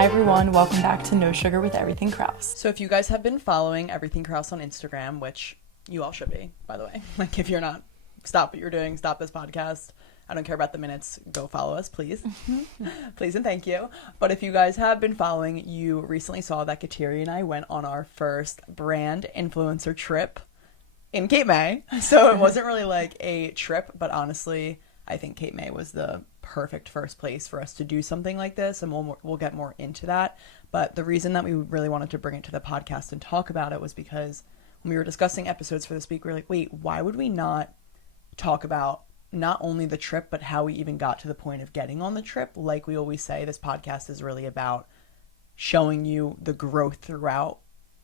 Hi everyone, welcome back to No Sugar with Everything Krause. So if you guys have been following Everything Krause on Instagram, which you all should be, by the way. Like if you're not, stop what you're doing, stop this podcast. I don't care about the minutes. Go follow us, please. Please and thank you. But if you guys have been following, you recently saw that Kateri and I went on our first brand influencer trip in Cape May. So it wasn't really like a trip, but honestly, I think Cape May was the perfect first place for us to do something like this, and we'll get more into that. But the reason that we really wanted to bring it to the podcast and talk about it was because when we were discussing episodes for this week, we were like, wait, why would we not talk about not only the trip, but how we even got to the point of getting on the trip? Like we always say, this podcast is really about showing you the growth throughout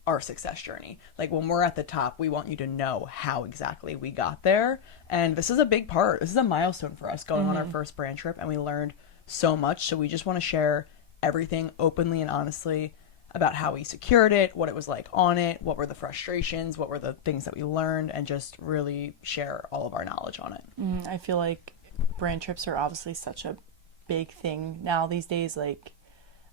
our success journey. Like when we're at the top, we want you to know how exactly we got there. And this is a big part. This is a milestone for us going on our first brand trip, and we learned so much. So we just want to share everything openly and honestly about how we secured it, what it was like on it, what were the frustrations, what were the things that we learned, and just really share all of our knowledge on it. I feel like brand trips are obviously such a big thing now these days. Like,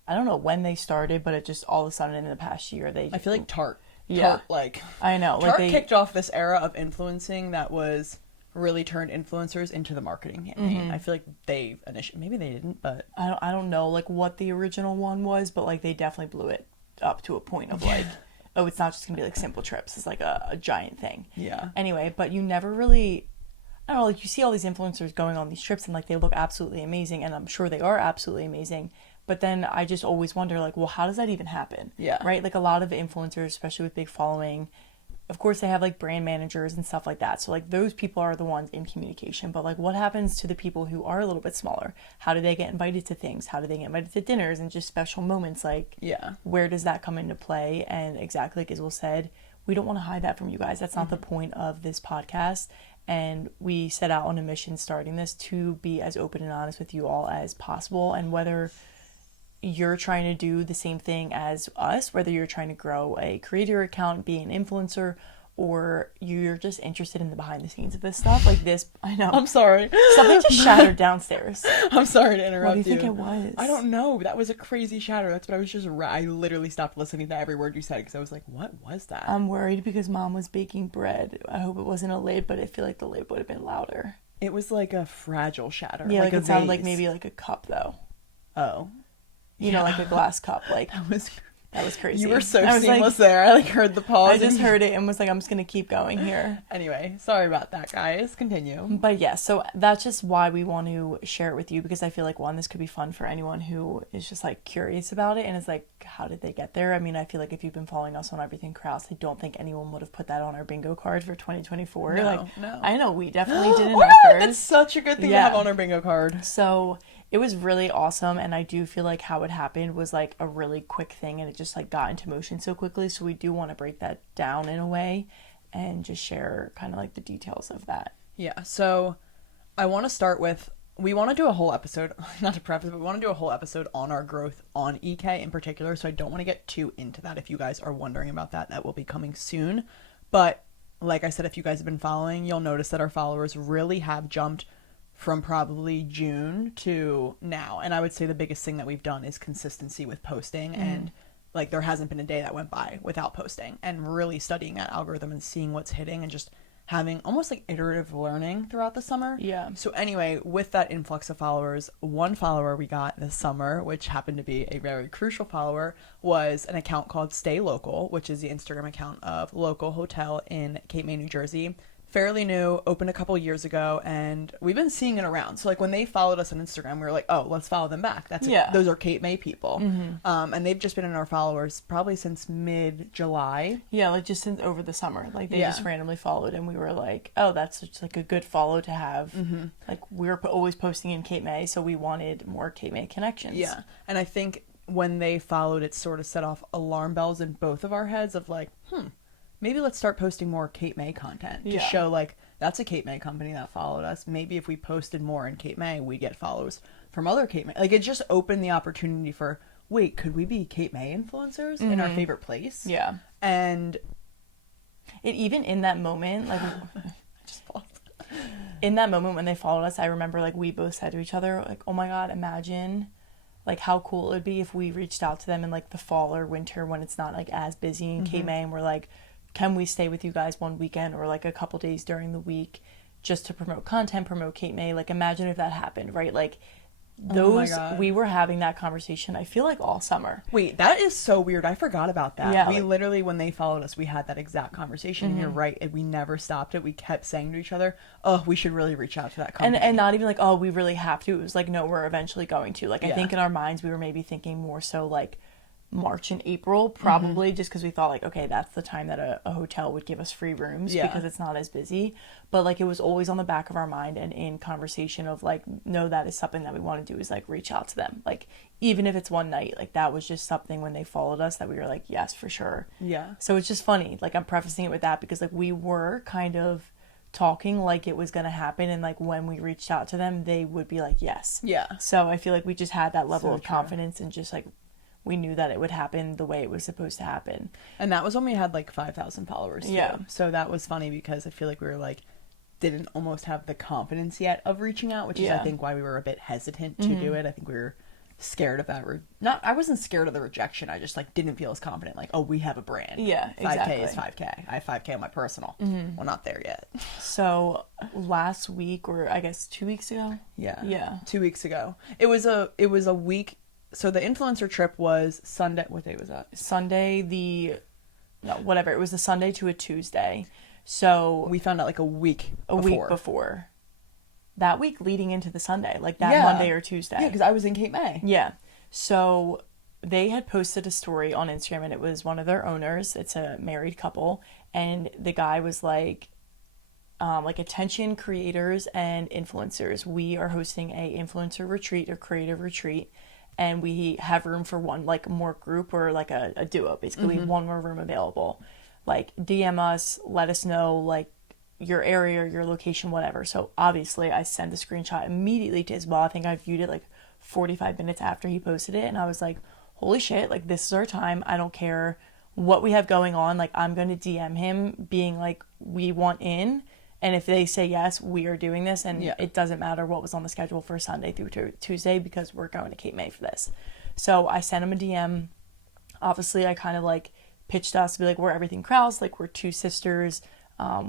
I don't know when they started, but it just all of a sudden in the past year, I feel like Tarte, like I know, Tarte kicked off this era of influencing that was really turned influencers into the marketing campaign. I feel like they initially, maybe they didn't, but I don't know like what the original one was, but like they definitely blew it up to a point of like, oh, it's not just gonna be like simple trips. It's like a giant thing. Yeah. Anyway, but you never really, I don't know, like you see all these influencers going on these trips and like they look absolutely amazing, and I'm sure they are absolutely amazing. But then I just always wonder, like, well, how does that even happen? Yeah. Right? Like, a lot of influencers, especially with big following, of course, they have, like, brand managers and stuff like that. So, like, those people are the ones in communication. But, like, what happens to the people who are a little bit smaller? How do they get invited to things? How do they get invited to dinners and just special moments? Like, where does that come into play? And exactly like Isabel said, we don't want to hide that from you guys. That's not the point of this podcast. And we set out on a mission starting this to be as open and honest with you all as possible. And whether you're trying to do the same thing as us, whether you're trying to grow a creator account, be an influencer, or you're just interested in the behind the scenes of this stuff, like this, I know. I'm sorry. Something just shattered downstairs. I'm sorry to interrupt you. What do you think it was? I don't know. That was a crazy shatter. That's what I was just, I literally stopped listening to every word you said because I was like, what was that? I'm worried because Mom was baking bread. I hope it wasn't a lid, but I feel like the lid would have been louder. It was like a fragile shatter. Yeah, like it sounded like vase. maybe like a cup though. Oh. You know, like a glass cup. Like that was crazy. You were so seamless like, there. I like heard the pause. I just heard it and was like, I'm just gonna keep going here. Anyway, sorry about that, guys. Continue. But yeah, so that's just why we want to share it with you, because I feel like one, this could be fun for anyone who is just like curious about it and is like, how did they get there? I mean, I feel like if you've been following us on Everything Krause, I don't think anyone would have put that on our bingo card for 2024. No. I know we definitely did in oh our my God, first. that's such a good thing to have on our bingo card. So it was really awesome, and I do feel like how it happened was like a really quick thing, and it just like got into motion so quickly. So we do want to break that down in a way and just share kind of like the details of that. Yeah, so I want to start with, we want to do a whole episode, not to preface, but we want to do a whole episode on our growth on EK in particular, so I don't want to get too into that. If you guys are wondering about that, that will be coming soon. But like I said, if you guys have been following, you'll notice that our followers really have jumped from probably June to now. And I would say the biggest thing that we've done is consistency with posting. And like there hasn't been a day that went by without posting, and really studying that algorithm and seeing what's hitting and just having almost like iterative learning throughout the summer. Yeah. So anyway, with that influx of followers, one follower we got this summer, which happened to be a very crucial follower, was an account called Stay Local, which is the Instagram account of local hotel in Cape May, New Jersey. Fairly new, opened a couple years ago, and we've been seeing it around. So like when they followed us on Instagram, we were like, oh, let's follow them back. Those are Cape May people. And they've just been in our followers probably since mid-July. Yeah, like just since over the summer. Like they just randomly followed, and we were like, oh, that's just like a good follow to have. Like we were always posting in Cape May, so we wanted more Cape May connections. Yeah, and I think when they followed, it sort of set off alarm bells in both of our heads of like, maybe let's start posting more Cape May content to show like that's a Cape May company that followed us. Maybe if we posted more in Cape May, we get followers from other Cape May. Like it just opened the opportunity for, wait, could we be Cape May influencers in our favorite place? Yeah. And it even in that moment, like I just paused. In that moment when they followed us, I remember like we both said to each other, like, oh my God, imagine like how cool it would be if we reached out to them in like the fall or winter when it's not like as busy in Cape May, and we're like, can we stay with you guys one weekend or like a couple days during the week just to promote content, promote Cape May? Like, imagine if that happened, right? Like, those, we were having that conversation, I feel like all summer. Wait, that is so weird. I forgot about that. Yeah, we like, literally, when they followed us, we had that exact conversation. And you're right. And we never stopped it. We kept saying to each other, oh, we should really reach out to that company. And not even like, oh, we really have to. It was like, no, we're eventually going to. Like, I think in our minds, we were maybe thinking more so like March and April, probably, just because we thought like, okay, that's the time that a hotel would give us free rooms because it's not as busy. But like, it was always on the back of our mind and in conversation of like, no, that is something that we want to do, is like reach out to them. Like, even if it's one night, like that was just something when they followed us that we were like, yes, for sure. Yeah. So it's just funny. Like, I'm prefacing it with that because like we were kind of talking like it was going to happen, and like when we reached out to them, they would be like, yes. Yeah. So I feel like we just had that level So of true. confidence, and just like we knew that it would happen the way it was supposed to happen. And that was when we had like 5,000 followers too. Yeah. So that was funny because I feel like we were like, didn't almost have the confidence yet of reaching out, which is I think why we were a bit hesitant to do it. I think we were scared of that. I wasn't scared of the rejection. I just like didn't feel as confident. Like, oh, we have a brand. Yeah, 5K is 5K. I have 5K on my personal. Well, not there yet. So last week, or I guess 2 weeks ago. Yeah. 2 weeks ago. It was a week. So the influencer trip was Sunday. What day was that? It was a Sunday to a Tuesday. So we found out like a week before. That week leading into the Sunday, like that Monday or Tuesday. Yeah, because I was in Cape May. Yeah. So they had posted a story on Instagram, and it was one of their owners. It's a married couple. And the guy was like attention creators and influencers. We are hosting a influencer retreat or creative retreat. And we have room for one, like, more group or like a duo. Basically, we have one more room available. Like, DM us, let us know, like, your area, your location, whatever. So obviously I sent the screenshot immediately to Isabel. I think I viewed it like 45 minutes after he posted it, and I was like, holy shit, like, this is our time. I don't care what we have going on. Like, I'm going to DM him being like, we want in, and if they say yes, we are doing this, and it doesn't matter what was on the schedule for Sunday through Tuesday because we're going to Cape May for this. So I sent him a DM. Obviously I kind of like pitched us to be like, we're Everything Krause, like, we're two sisters.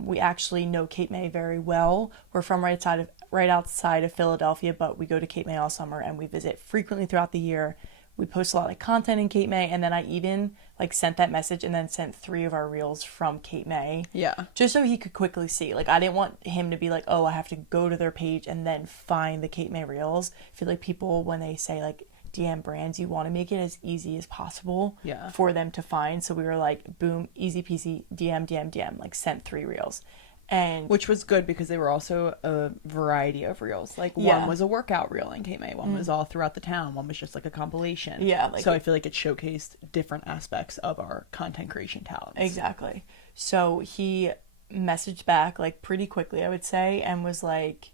We actually know Cape May very well. We're from right outside of Philadelphia, but we go to Cape May all summer and we visit frequently throughout the year. We post a lot of content in Cape May, and then I even like sent that message and then sent 3 of our reels from Cape May. Yeah. Just so he could quickly see. Like, I didn't want him to be like, oh, I have to go to their page and then find the Cape May reels. I feel like people, when they say like DM brands, you want to make it as easy as possible for them to find. So we were like, boom, easy peasy, DM, like sent 3 reels. And which was good because they were also a variety of reels. Like, one was a workout reel in Cape May, one was all throughout the town, one was just like a compilation. Yeah. Like, so I feel like it showcased different aspects of our content creation talents. Exactly. So he messaged back like pretty quickly, I would say, and was like,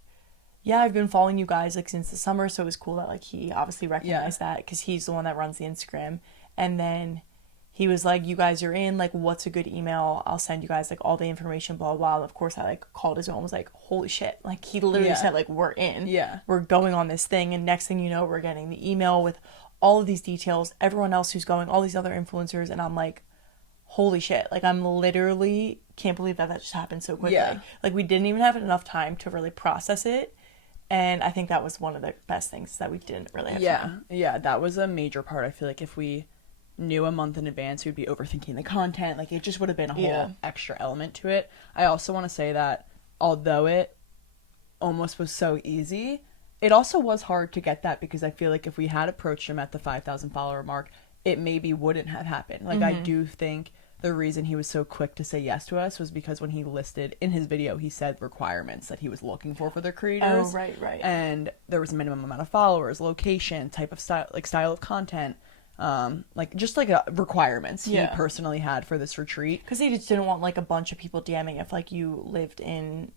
yeah, I've been following you guys like since the summer. So it was cool that like he obviously recognized that because he's the one that runs the Instagram. And then he was like, you guys are in, like, what's a good email? I'll send you guys like all the information, blah, blah, blah. Of course, I like called his own and was like, holy shit. Like, he literally said like, we're in. Yeah. We're going on this thing. And next thing you know, we're getting the email with all of these details, everyone else who's going, all these other influencers. And I'm like, holy shit. Like, I'm literally can't believe that just happened so quickly. Yeah. Like, we didn't even have enough time to really process it. And I think that was one of the best things, that we didn't really have time. Yeah, that was a major part. I feel like if we knew a month in advance, we'd be overthinking the content. Like, it just would have been a whole extra element to it. I also want to say that although it almost was so easy, it also was hard to get that, because I feel like if we had approached him at the 5,000 follower mark, it maybe wouldn't have happened. Like, I do think the reason he was so quick to say yes to us was because when he listed in his video, he said requirements that he was looking for their creators. Oh, right. And there was a minimum amount of followers, location, type of style of content, like just like requirements he personally had for this retreat. Because he just didn't want like a bunch of people DMing if like you lived in,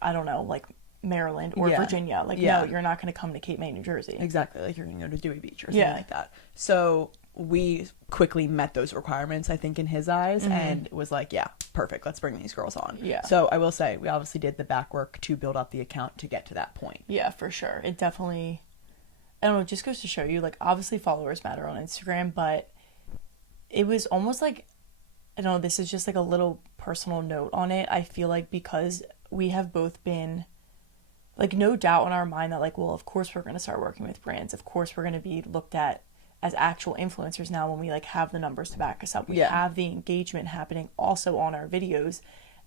I don't know, like Maryland or Virginia. Like, no, you're not going to come to Cape May, New Jersey. Exactly. Like, you're going to go to Dewey Beach or something like that. So we quickly met those requirements, I think, in his eyes, and it was like, yeah, perfect, let's bring these girls on. So I will say, we obviously did the back work to build up the account to get to that point. Yeah, for sure. It definitely, I don't know, it just goes to show you, like, obviously followers matter on Instagram, but it was almost like, I don't know, this is just like a little personal note on it. I feel like because we have both been, like, no doubt in our mind that, like, well, of course we're going to start working with brands. Of course we're going to be looked at as actual influencers now when we, like, have the numbers to back us up. We have the engagement happening also on our videos.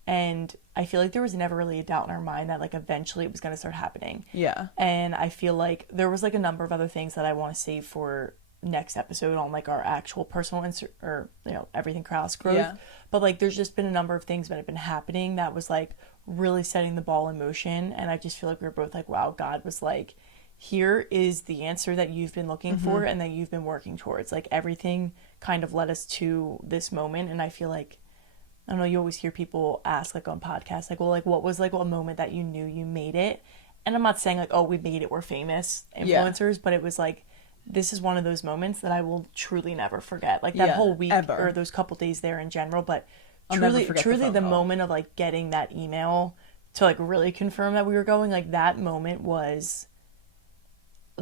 And I feel like there was never really a doubt in our mind that, like, eventually it was going to start happening. Yeah. And I feel like there was, like, a number of other things that I want to save for next episode on, like, our actual personal or, you know, Everything Krause growth. Yeah. But, like, there's just been a number of things that have been happening that was, like, really setting the ball in motion. And I just feel like we were both like, wow, God was like, here is the answer that you've been looking for and that you've been working towards. Like, everything kind of led us to this moment. And I feel like, I don't know, you always hear people ask, like, on podcasts, like, well, like, what was, like, a moment that you knew you made it? And I'm not saying, like, oh, we made it, we're famous influencers, but it was, like, this is one of those moments that I will truly never forget. Like, that whole week or those couple days there in general, but truly the moment of, like, getting that email to, like, really confirm that we were going, like, that moment was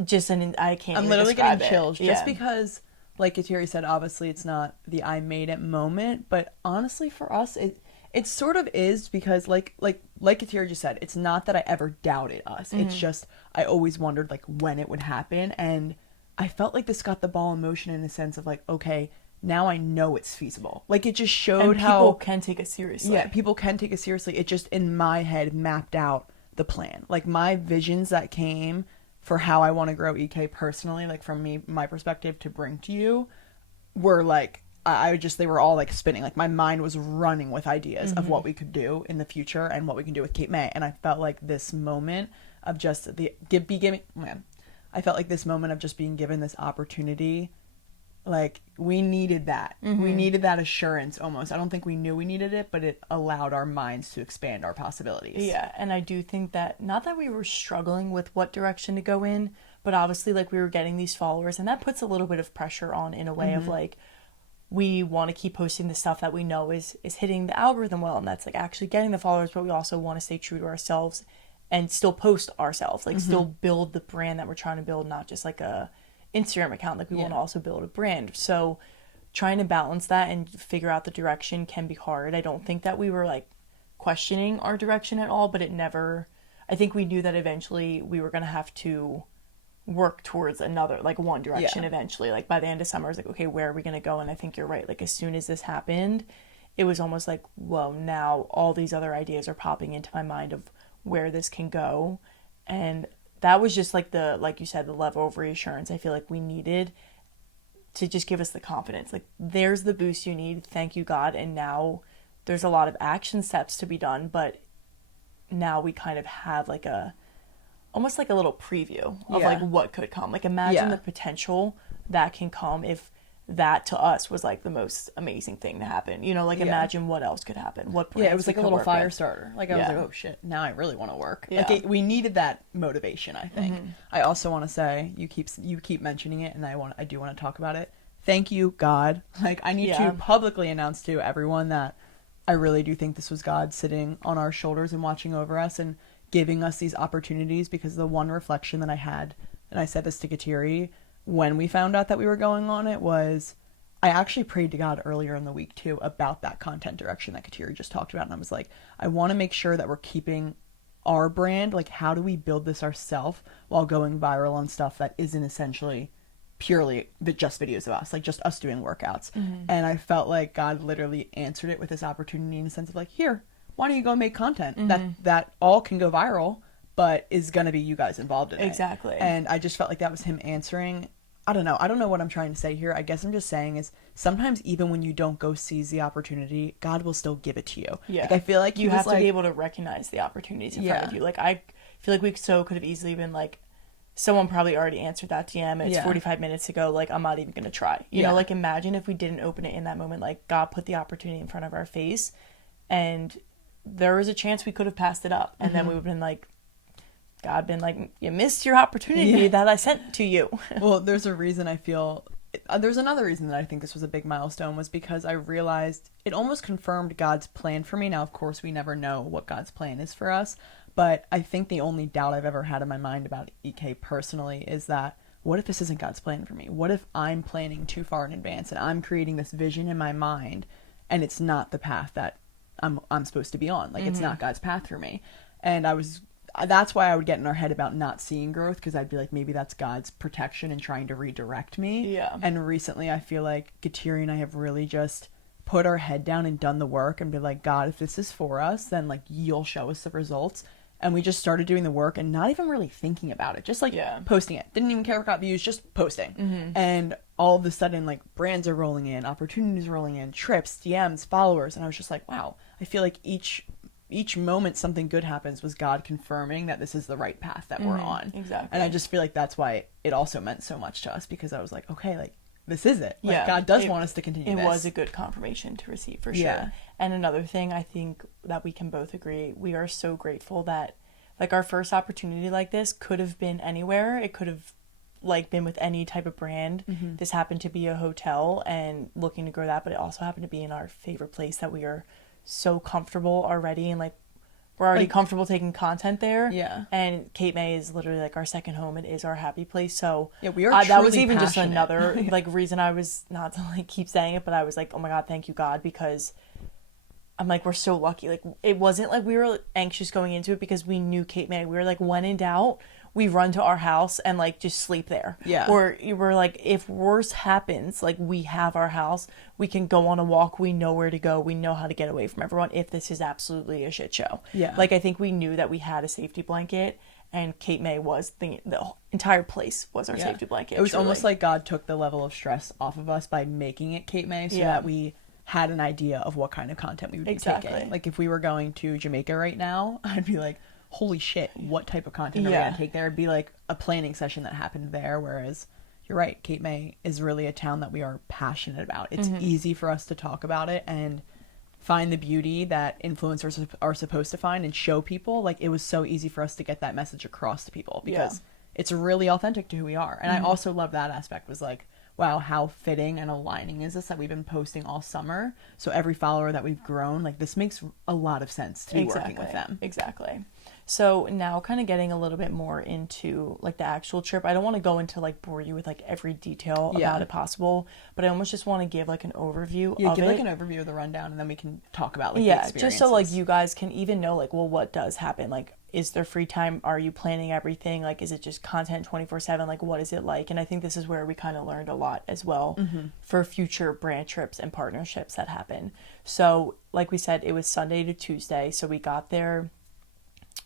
just I can't I'm even literally describe getting chills it. just because, like Kateri said, obviously it's not the I made it moment, but honestly for us it sort of is, because like Kateri just said, it's not that I ever doubted us. It's just I always wondered, like, when it would happen, and I felt like this got the ball in motion in a sense of, like, okay, now I know it's feasible. Like, it just showed and how people can take it seriously. Yeah, people can take it seriously. It just, in my head, mapped out the plan. Like, my visions that came for how I want to grow EK personally, like, from my perspective to bring to you, were, like, they were all, like, spinning. Like, my mind was running with ideas of what we could do in the future and what we can do with Kate May. And I felt like this moment of just I felt like this moment of just being given this opportunity, like, we needed that. We needed that assurance almost. I don't think we knew we needed it, but it allowed our minds to expand our possibilities. Yeah, and I do think that, not that we were struggling with what direction to go in, but obviously, like, we were getting these followers, and that puts a little bit of pressure on, in a way of, like, we want to keep posting the stuff that we know is hitting the algorithm well, and that's, like, actually getting the followers, but we also want to stay true to ourselves and still post ourselves, like, still build the brand that we're trying to build, not just, like, a Instagram account. Like, we want to also build a brand. So trying to balance that and figure out the direction can be hard. I don't think that we were, like, questioning our direction at all, but I think we knew that eventually we were going to have to work towards another, like, one direction eventually. Like, by the end of summer, I was like, okay, where are we going to go? And I think you're right. Like, as soon as this happened, it was almost like, whoa, now all these other ideas are popping into my mind of where this can go. And that was just, like, like you said, the level of reassurance I feel like we needed to just give us the confidence. Like, there's the boost you need. Thank you, God. And now there's a lot of action steps to be done, but now we kind of have, like, almost like a little preview of like what could come. Like, imagine the potential that can come if that to us was, like, the most amazing thing to happen. You know, like, imagine what else could happen. What it was like a little fire starter. Like, I was like, oh shit, now I really want to work. Like, we needed that motivation, I think. I also want to say, you keep mentioning it, and I do want to talk about it. Thank you, God. Like, I need to publicly announce to everyone that I really do think this was God sitting on our shoulders and watching over us and giving us these opportunities, because the one reflection that I had, and I said this to Kateri when we found out that we were going on it, was I actually prayed to God earlier in the week too about that content direction that Kateri just talked about. And I was like, I want to make sure that we're keeping our brand. Like, how do we build this ourselves while going viral on stuff that isn't essentially purely just videos of us, like just us doing workouts? And I felt like God literally answered it with this opportunity in the sense of, like, here, why don't you go make content that all can go viral, but is going to be you guys involved in it. Exactly. And I just felt like that was him answering. I don't know what I'm trying to say here. I guess I'm just saying is, sometimes even when you don't go seize the opportunity, God will still give it to you. Yeah. Like, I feel like you have to be able to recognize the opportunities in front of you. Like, I feel like we could have easily been like, someone probably already answered that DM. It's 45 minutes ago. Like, I'm not even going to try. You know, like, imagine if we didn't open it in that moment. Like, God put the opportunity in front of our face, and there was a chance we could have passed it up. And then we would have been like, God been like, you missed your opportunity that I sent to you. Well, there's a reason I feel, there's another reason that I think this was a big milestone, was because I realized it almost confirmed God's plan for me. Now, of course, we never know what God's plan is for us, but I think the only doubt I've ever had in my mind about EK personally is that what if this isn't God's plan for me? What if I'm planning too far in advance and I'm creating this vision in my mind and it's not the path that I'm supposed to be on? Like, it's not God's path for me. And that's why I would get in our head about not seeing growth, because I'd be like, maybe that's God's protection and trying to redirect me. Yeah. And recently I feel like Kateri and I have really just put our head down and done the work and be like, God, if this is for us, then like you'll show us the results. And we just started doing the work and not even really thinking about it, just like posting it. Didn't even care if it got views, just posting. And all of a sudden, like, brands are rolling in, opportunities rolling in, trips, DMs, followers. And I was just like, wow, I feel like each moment something good happens was God confirming that this is the right path that we're on. Exactly. And I just feel like that's why it also meant so much to us, because I was like, okay, like, this is it. Like, God does want us to continue this. It was a good confirmation to receive, for sure. Yeah. And another thing I think that we can both agree, we are so grateful that, like, our first opportunity like this could have been anywhere. It could have, like, been with any type of brand. This happened to be a hotel and looking to grow that, but it also happened to be in our favorite place that we are so comfortable already, and, like, we're already comfortable taking content there. Yeah. And Cape May is literally, like, our second home. It is our happy place. So yeah, we are that was truly even passionate. just another, like, reason I was, not to, like, keep saying it, but I was like, oh my God, thank you, God, because I'm like, we're so lucky. Like, it wasn't like we were anxious going into it because we knew Cape May. We were like, when in doubt, we run to our house and, like, just sleep there. Yeah. Or we're like, if worse happens, like, we have our house, we can go on a walk, we know where to go, we know how to get away from everyone if this is absolutely a shit show. Yeah. Like, I think we knew that we had a safety blanket, and Cape May was the entire place was our safety blanket. It was truly. almost like God took the level of stress off of us by making it Cape May, so that we had an idea of what kind of content we would be taking. Like, if we were going to Jamaica right now, I'd be like, holy shit, what type of content are we going to take there? It'd be like a planning session that happened there, whereas you're right, Cape May is really a town that we are passionate about. It's easy for us to talk about it and find the beauty that influencers are supposed to find and show people. Like, it was so easy for us to get that message across to people because it's really authentic to who we are. And I also love that aspect, was like, wow, how fitting and aligning is this that we've been posting all summer. So every follower that we've grown, like, this makes a lot of sense to be working with them. Exactly. So now kind of getting a little bit more into, like, the actual trip. I don't want to go into, like, bore you with, like, every detail about it possible, but I almost just want to give, like, an overview of give, it. like, an overview of the rundown, and then we can talk about, like, the experiences. Just so, like, you guys can even know, like, well, what does happen? Like, is there free time? Are you planning everything? Like, is it just content 24/7? Like, what is it like? And I think this is where we kind of learned a lot as well for future brand trips and partnerships that happen. So, like we said, it was Sunday to Tuesday. So we got there,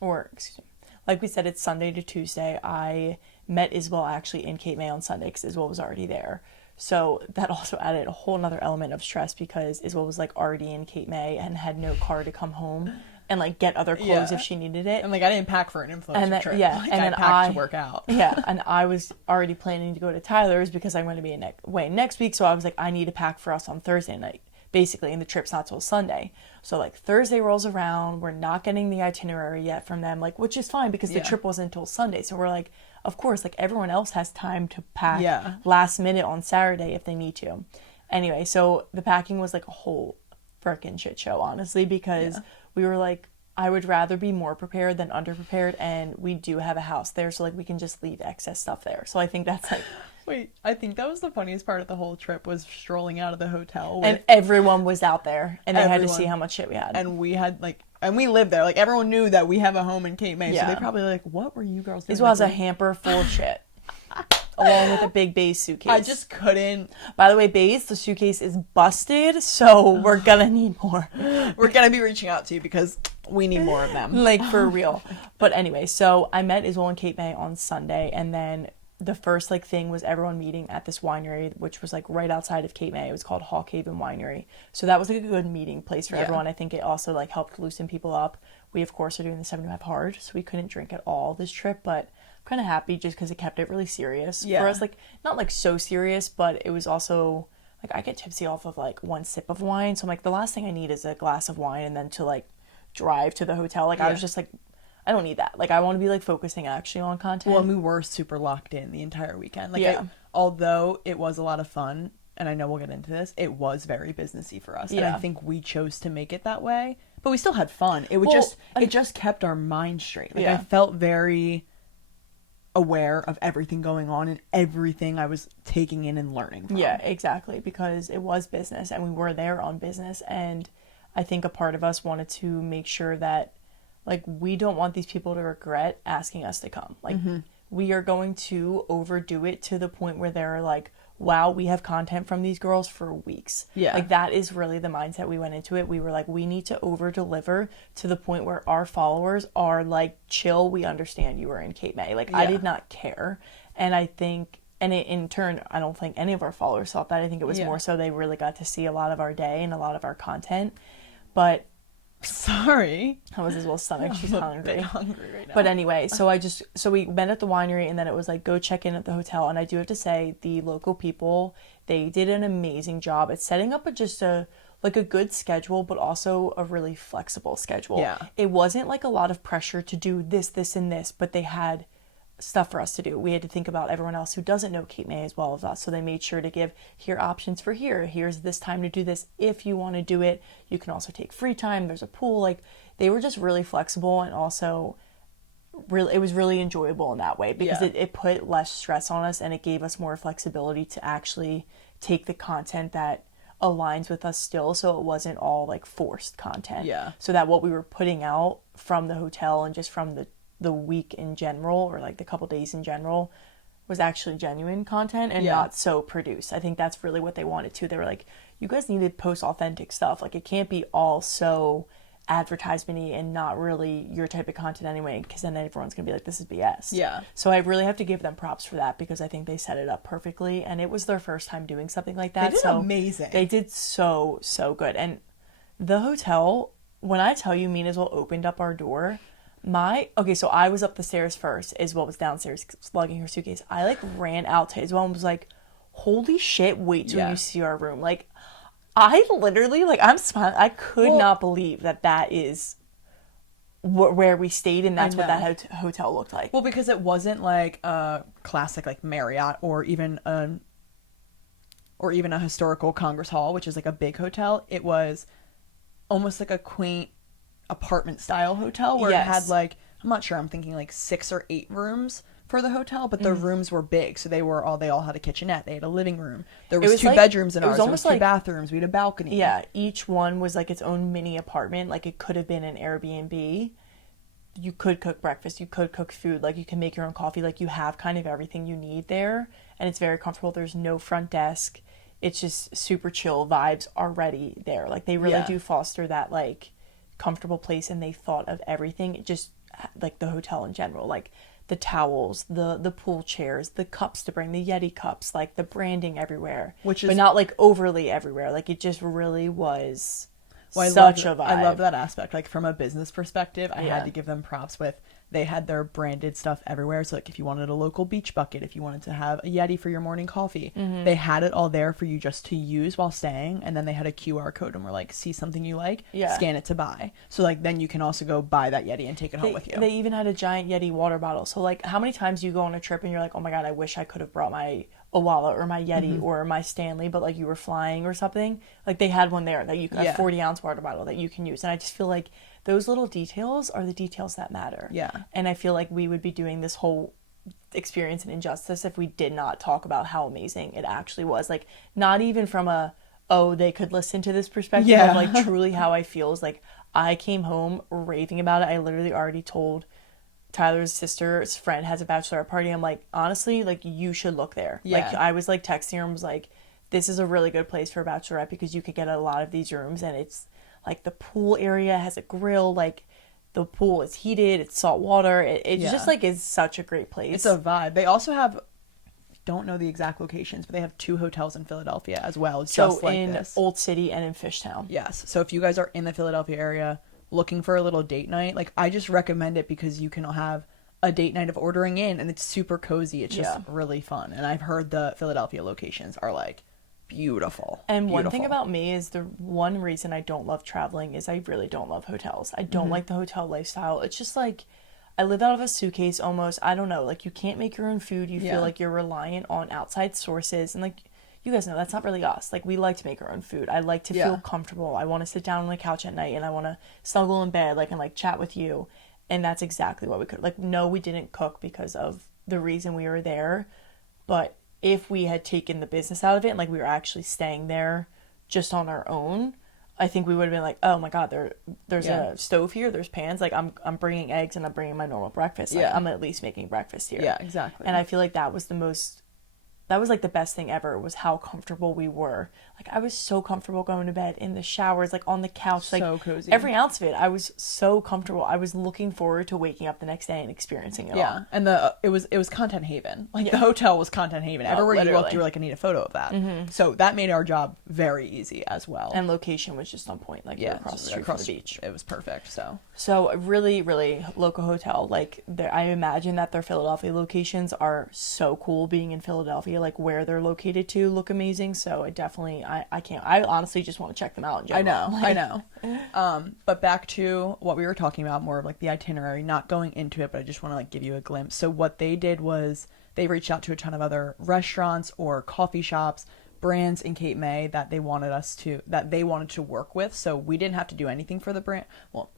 like we said, it's Sunday to Tuesday. I met Isabel actually in Cape May on Sunday because Isabel was already there. So that also added a whole nother element of stress because Isabel was, like, already in Cape May and had no car to come home and, like, get other clothes if she needed it. And, like, I didn't pack for an influencer trip. Like, and then I packed to work out. And I was already planning to go to Tyler's because I'm going to be away next week. So I was like, I need to pack for us on Thursday night, basically, and the trip's not till Sunday. So, like, Thursday rolls around, we're not getting the itinerary yet from them, like, which is fine because the trip wasn't until Sunday. So we're like, of course, like, everyone else has time to pack last minute on Saturday if they need to. Anyway, so the packing was, like, a whole freaking shit show, honestly, because we were like, I would rather be more prepared than underprepared, and we do have a house there, so, like, we can just leave excess stuff there. So I think that's, like... Wait, I think that was the funniest part of the whole trip, was strolling out of the hotel. And everyone was out there, and they had to see how much shit we had. And we had, like... And we lived there. Like, everyone knew that we have a home in Cape May, so they probably like, what were you girls doing? This was a hamper full of shit. Along with a big Baze suitcase. I just couldn't. By the way, Baze, the suitcase is busted, so we're gonna need more. We're gonna be reaching out to you because we need more of them. Like, for real. But anyway, so I met Isabel and Cape May on Sunday, and then the first, like, thing was everyone meeting at this winery, which was, like, right outside of Cape May. It was called Hawk Haven Winery. So that was, like, a good meeting place for everyone. I think it also, like, helped loosen people up. We, of course, are doing the 75 hard, so we couldn't drink at all this trip, but I'm kind of happy just because it kept it really serious for us. Like, not, like, so serious, but it was also, like, I get tipsy off of, like, one sip of wine. So I'm like, the last thing I need is a glass of wine and then to, like, drive to the hotel. Like, I was just like, I don't need that. Like, I want to be, like, focusing actually on content. Well, and we were super locked in the entire weekend. Like, although it was a lot of fun, and I know we'll get into this, it was very businessy for us. And I think we chose to make it that way. But we still had fun. It would it just kept our mind straight. Like, I felt very aware of everything going on and everything I was taking in and learning from. Yeah, exactly, because it was business and we were there on business, and I think a part of us wanted to make sure that like we don't want these people to regret asking us to come. Like we are going to overdo it to the point where they're like, wow, we have content from these girls for weeks. Yeah. Like that is really the mindset we went into it. We were like, we need to over deliver to the point where our followers are like, chill, we understand you were in Cape May. Like I did not care. And I think, and it, in turn, I don't think any of our followers thought that. I think it was more so they really got to see a lot of our day and a lot of our content. But sorry, how was Isabel's stomach? She's I'm hungry. a bit hungry right now. But anyway, so we met at the winery, and then it was like, go check in at the hotel. And I do have to say, the local people, they did an amazing job at setting up a good schedule, but also a really flexible schedule. Yeah. It wasn't like a lot of pressure to do this, this, and this, but they had stuff for us to do. We had to think about everyone else who doesn't know Cape May as well as us. So they made sure to give here options for here. Here's this time to do this. If you want to do it, you can also take free time. There's a pool. Like they were just really flexible, and also really, it was really enjoyable in that way because it put less stress on us, and it gave us more flexibility to actually take the content that aligns with us still, so it wasn't all like forced content. Yeah. So that what we were putting out from the hotel and just from the week in general, or like the couple days in general, was actually genuine content and not so produced. I think that's really what they wanted to. They were like, you guys need to post authentic stuff. Like it can't be all so advertisement-y and not really your type of content anyway, because then everyone's gonna be like, this is BS. Yeah. So I really have to give them props for that, because I think they set it up perfectly, and it was their first time doing something like that. They did amazing. They did so good. And the hotel, when I tell you, me and Isabel opened up our door, so I was up the stairs first. Isabel was downstairs lugging her suitcase. I like ran out to Isabel and was like, holy shit, wait till you see our room. Like I literally, like, I'm smiling. I could not believe that is where we stayed, and that's what that hotel looked like. Well, because it wasn't like a classic like Marriott or even a historical Congress Hall, which is like a big hotel. It was almost like a quaint apartment style hotel where it had like, I'm not sure, I'm thinking like 6 or 8 rooms for the hotel, but the rooms were big, so they all had a kitchenette, they had a living room, there was 2 bedrooms in ours, there was 2 bathrooms, we had a balcony. Yeah, each one was like its own mini apartment. Like it could have been an Airbnb. You could cook breakfast, you could cook food, like you can make your own coffee, like you have kind of everything you need there, and it's very comfortable. There's no front desk. It's just super chill vibes already there. Like they really do foster that like comfortable place, and they thought of everything, just like the hotel in general, like the towels, the pool chairs, the cups to bring, the Yeti cups, like the branding everywhere, but not like overly everywhere. Like it just really was such a vibe. I love that aspect. Like from a business perspective, I had to give them props with, they had their branded stuff everywhere. So like if you wanted a local beach bucket, if you wanted to have a Yeti for your morning coffee, they had it all there for you just to use while staying. And then they had a QR code and were like, see something you like, scan it to buy. So like then you can also go buy that Yeti and take it home with you. They even had a giant Yeti water bottle. So like how many times do you go on a trip and you're like, oh my God, I wish I could have brought my Owala or my Yeti or my Stanley, but like you were flying or something. Like they had one there that you could have 40-ounce water bottle that you can use. And I just feel like those little details are the details that matter. Yeah. And I feel like we would be doing this whole experience an injustice if we did not talk about how amazing it actually was. Like not even from they could listen to this perspective of like truly how I feel is like I came home raving about it. I literally already told Tyler's sister's friend has a bachelorette party. I'm like, honestly, like you should look there. Yeah. Like I was like texting her and was like, this is a really good place for a bachelorette because you could get a lot of these rooms, and it's like the pool area has a grill, like the pool is heated, it's salt water. It's just like is such a great place. It's a vibe. They also have, don't know the exact locations, but they have 2 hotels in Philadelphia as well. Just like in this. Old City and in Fishtown. Yes. So if you guys are in the Philadelphia area looking for a little date night, like I just recommend it because you can have a date night of ordering in, and it's super cozy. It's just really fun. And I've heard the Philadelphia locations are like beautiful. And one thing about me is the one reason I don't love traveling is I really don't love hotels. I don't like the hotel lifestyle. It's just like I live out of a suitcase almost. I don't know, like you can't make your own food. You feel like you're reliant on outside sources, and like you guys know that's not really us. Like we like to make our own food. I like to feel comfortable. I want to sit down on the couch at night and I want to snuggle in bed and like chat with you. And that's exactly what we could. Like no, we didn't cook because of the reason we were there. But if we had taken the business out of it and like we were actually staying there just on our own, I think we would have been like, oh my God, there's a stove here, there's pans. Like I'm bringing eggs and I'm bringing my normal breakfast. Like, I'm at least making breakfast here. Yeah, exactly. And I feel like that was like the best thing ever, was how comfortable we were. Like I was so comfortable going to bed, in the showers, like on the couch, like so cozy. Every ounce of it. I was so comfortable. I was looking forward to waking up the next day and experiencing it all. And it was content haven. Like the hotel was content haven. Everywhere you looked, you were like, I need a photo of that. So that made our job very easy as well. And location was just on point. Like across the street from the beach. It was perfect. So really, really local hotel. Like I imagine that their Philadelphia locations are so cool. Being in Philadelphia, like where they're located to look amazing. So I honestly just want to check them out in general. I know. But back to what we were talking about, more of like the itinerary, not going into it, but I just want to like give you a glimpse. So what they did was they reached out to a ton of other restaurants or coffee shops, brands in Cape May that they wanted to work with. So we didn't have to do anything for the brand. Well,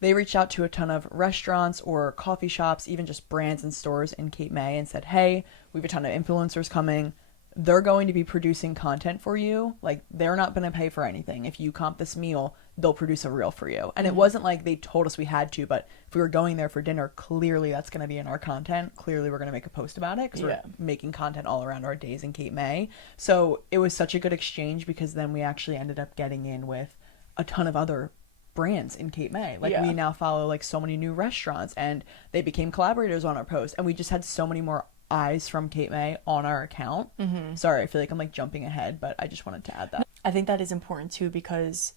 they reached out to a ton of restaurants or coffee shops, even just brands and stores in Cape May, and said, hey, we have a ton of influencers coming. They're going to be producing content for you. Like, they're not going to pay for anything. If you comp this meal, they'll produce a reel for you. And it wasn't like they told us we had to, but if we were going there for dinner, clearly that's going to be in our content. Clearly we're going to make a post about it, because we're making content all around our days in Cape May. So it was such a good exchange, because then we actually ended up getting in with a ton of other brands in Cape May. Like we now follow like so many new restaurants, and they became collaborators on our post, and we just had so many more eyes from Cape May on our account. Sorry, I feel like I'm like jumping ahead, but I just wanted to add that. I think that is important too, because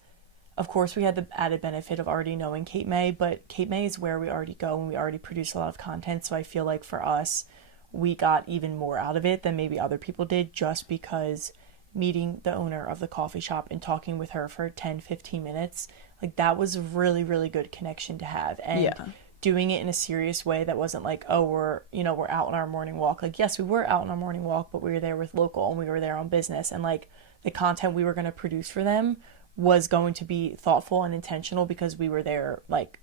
of course we had the added benefit of already knowing Cape May, but Cape May is where we already go and we already produce a lot of content. So I feel like for us, we got even more out of it than maybe other people did, just because meeting the owner of the coffee shop and talking with her for 10-15 minutes, like that was a really, really good connection to have. And doing it in a serious way that wasn't like, oh, we're out on our morning walk. Like, yes, we were out on our morning walk, but we were there with local and we were there on business, and like the content we were going to produce for them was going to be thoughtful and intentional, because we were there like